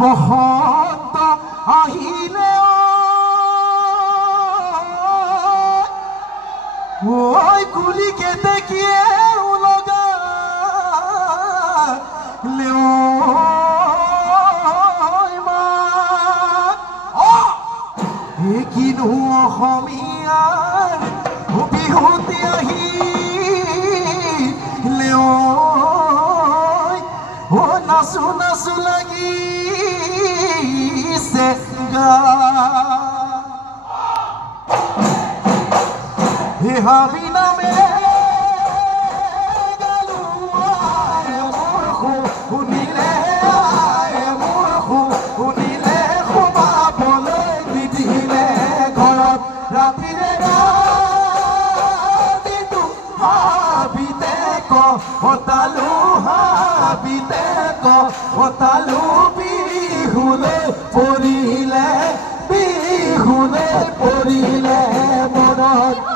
বসন্ত আহিলে ওই কুলিকে দেখিয়ে লগালে কিনো অসমীয়াৰ বিহুতি আহিলে নাচো নাচো লাগিছে গা হাবি নামে গালো মোৰ শুনিলে শুনিলে সোমাবলৈ নিদিলে ঘৰত ৰাতিৰে ৰাতিটো হাবিতে কটালো হাবিতে কটালো বিহুলৈ পৰিলে মনত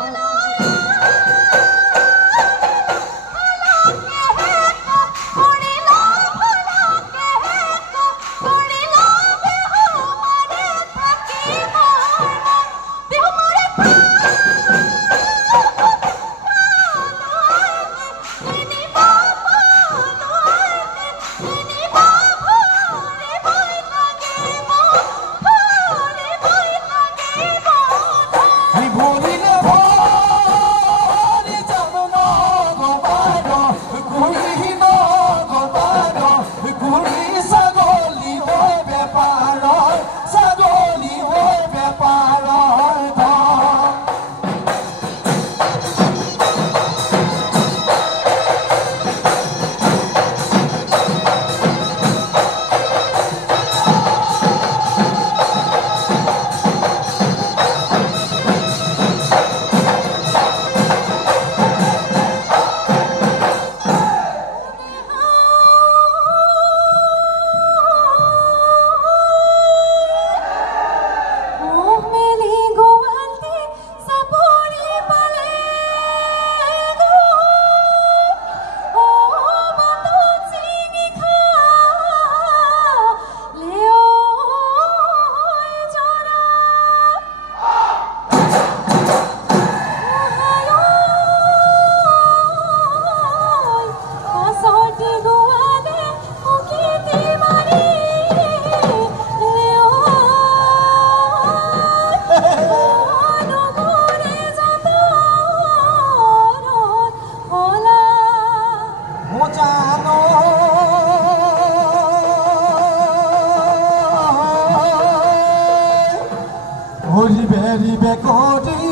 ৰিবে কৰি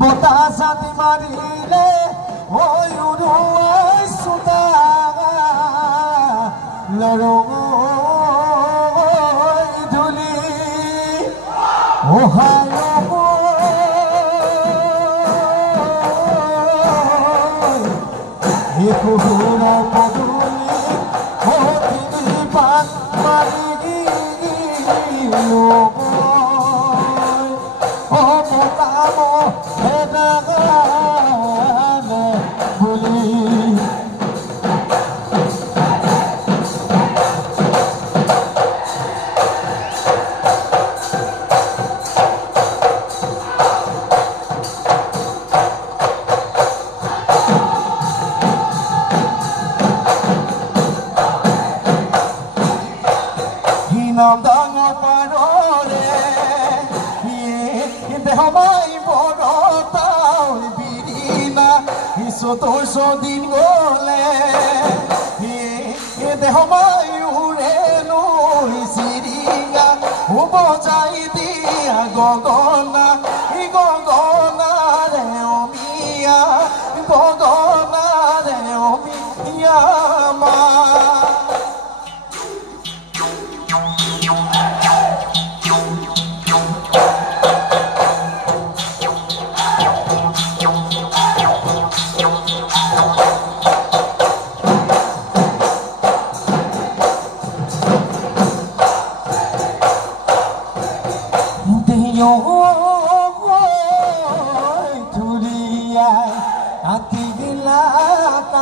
বতাহ ছাতি মাৰিলে হৈ উৰুৱাই চোতা লৰঙৈ ধূলি কুকুৰা পদূলি তিনি পাত মাৰি নাম ডাঙৰ পাৰৰে দেহমাই বৰতাও বিৰিনা চতুৰ্শ দিন গ'লে দেহমাই উৰে লৈ চিৰিঙা বজাই দিয়া গগনা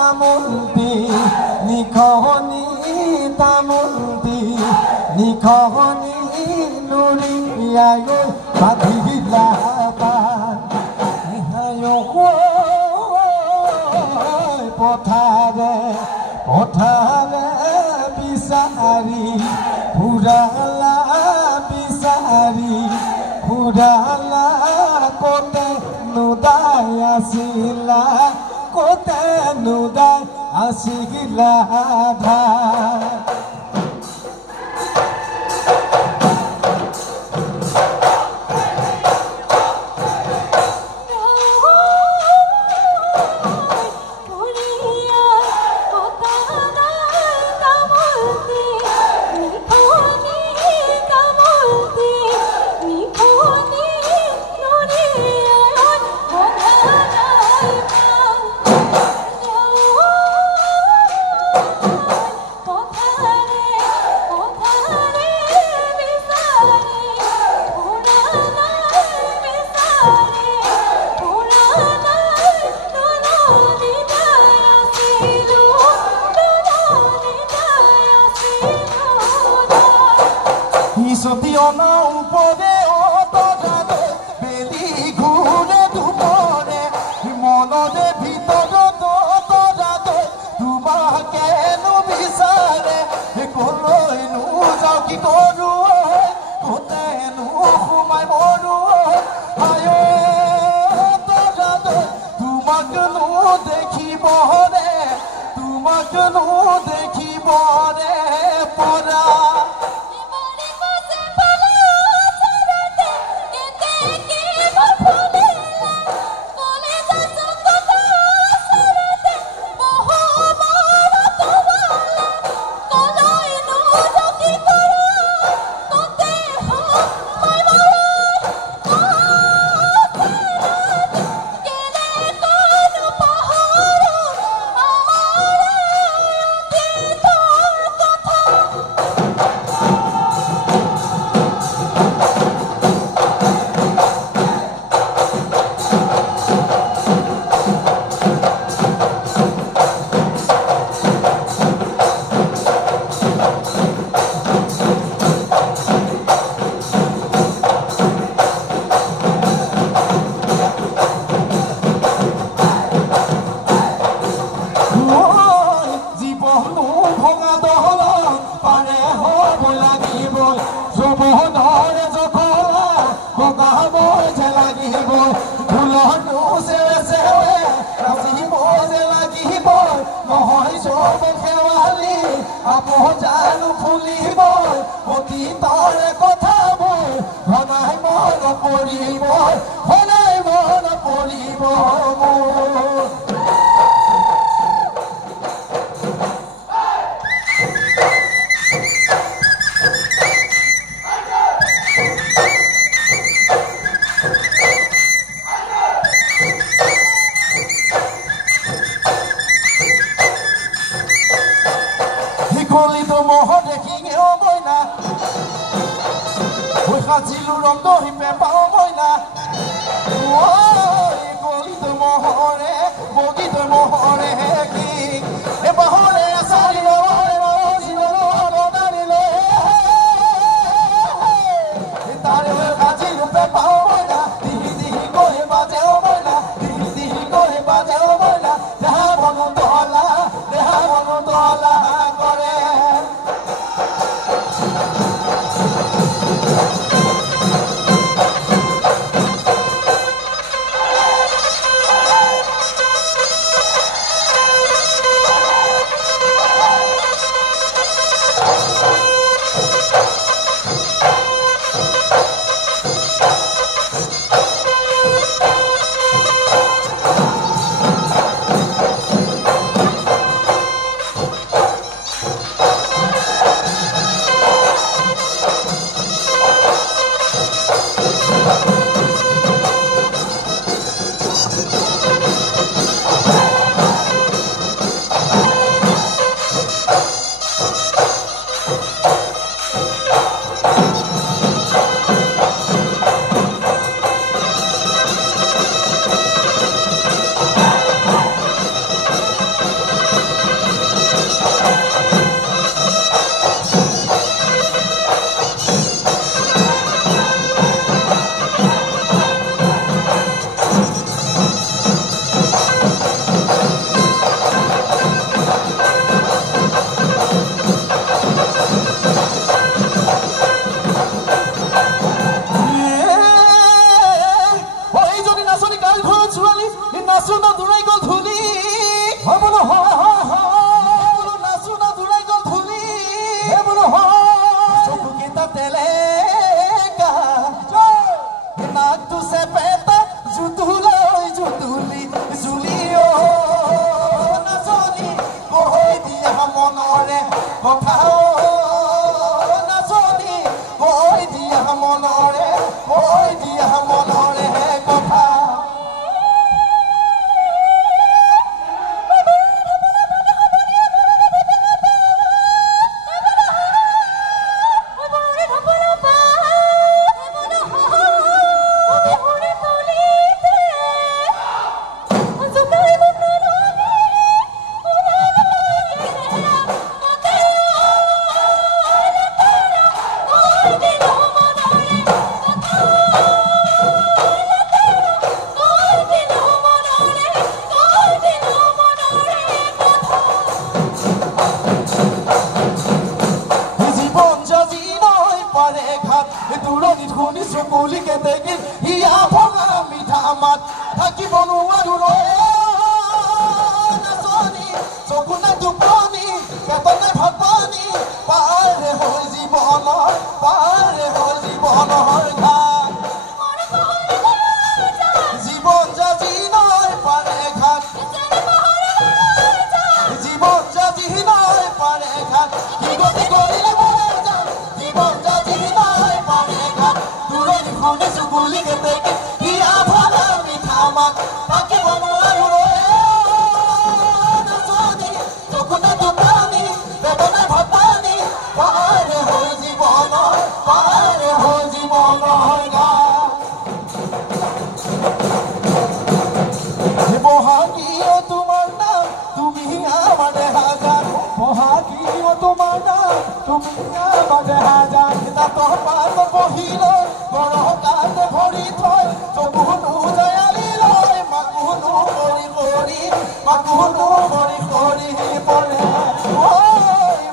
তামুলটি নিখনি তামুলটি নিখনি নুৰিয়ায় বাঁধিলা পথাৰে পথাৰে বিচাৰি ফুৰালা বিচাৰি ফুৰালা কতে নুদাই আছিলা কতে নুদাই আছিলা Sotio não pode otogade beli ঘুরে দুপরে মনরে ভিতর otogade তোমাকে নু বিচারে কলৈ নু যাও কি কৰো কোতে নু ঘুমাই মৰো আয়ো otogade তোমাকে নু দেখিবৰে তোমাকে নু দেখিবৰে পৰা জানো ফুলিব অতীতৰ কথাবোৰ ঘনাই মন পৰিব ঘনাই মন পৰিব Colito mojo de quien o boina, pues hachilo rondo y pepa o boina. Colito mojore, poquito mojore aquí, e bajore a salir o si no lo darile. Tare el hachilo pepa o boina, di coge bate o boina, di coge bate o boina, dejamos un tola. নাচো না দূৰাই গ'ল ধূলি হয় বোলো হয় বোলো নাচো না দূৰাই গ'ল ধূলি হে বোলো হয় চকুকেইটা তেলেকা নাকটো চেপেটা জুতুলৈ জুতুলি জুলি নাচনি কৈ দিয়া মনৰে কথা নাচনি কৈ দিয়া মনৰে কথা দূৰণিত শুনিছো কলিকে দেখিল হিয়া ভঙা মিঠা মাত থাকিব নোৱাৰো নাচনি চকু নাই টোপনি পেটত নাই ভাত পানী পাৰে হৈ জীৱনৰ ঘাট জীৱন জাজি নৈ পাৰে ঘাট জীৱন জাজি নৈ পাৰে ঘাট কি গতি কৰিলে মনে যাম জীৱন জাজি নৈ পাৰে ঘাট দূৰণিত শুনিছো কলিকে দেখিল হিয়া ভঙা মিঠা মাত থাকিব নোৱাৰো নাচনি চকু নাই টোপনি পেটত নাই ভাত পানী পাৰে হৈ জীৱনৰ ঘাট বহাগীও তোমাৰ নাম তুমি আমাৰ দেহাজান বহাগীও তোমাৰ নাম তুমি আমাৰ দেহাজান তাতৰ পাত বহিলৈ গৰকাত ভৰি থৈ চকুনো জয়ালি লৈ মাকুনো কৰি পৰে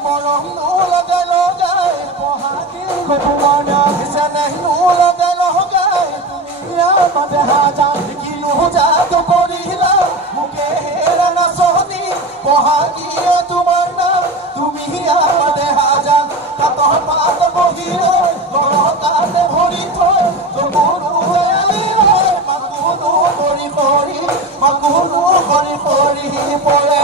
মৰমনো লগাই লগাই বহাগী তোমাৰ নাম চেনেহনো লগাই লগাই তুমি আমাৰ দেহাজান কিনো যাদু কৰিলা মুখে হেৰা নাচনি বহাগীয়ে তোমাৰ নাম তুমি আমাৰ দেহাজান তাতৰ পাত বহিলৈ গৰকাত ভৰি থৈ চকুনো জয়ালি লৈ মাকুনো কৰি পৰে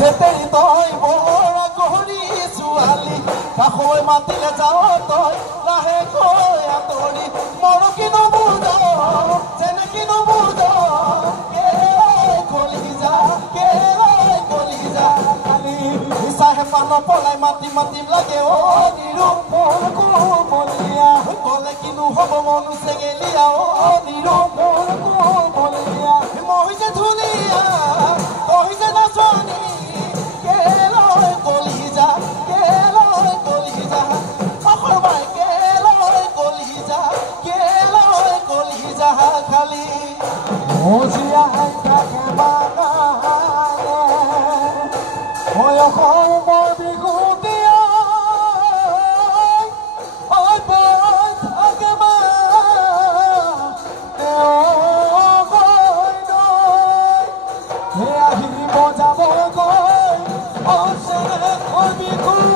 ভেটেৰি তই বৰা গহৰি ছোৱালী কাষৈ মাতিলে যাওঁ তই লাহেকৈ আঁতৰি মৰো কিনো বুজাও যেনেকি নুবুজাও কলিজা কালি চাহে পান পলাই মাতিম লাগে নিৰু মোৰ কোমলীয়া গলে কিনো হ'ব মনো চেঙেলীয়া নিৰু মোৰ কোমলীয়া মই যে ধুনীয়া তই যে নাচনি কলিজা অসময় কলিজা খালি মজিয়াই থাকে বাগানে অসমৰ বিহুতীয়া থাকে আহিব যাব গৈ বিহু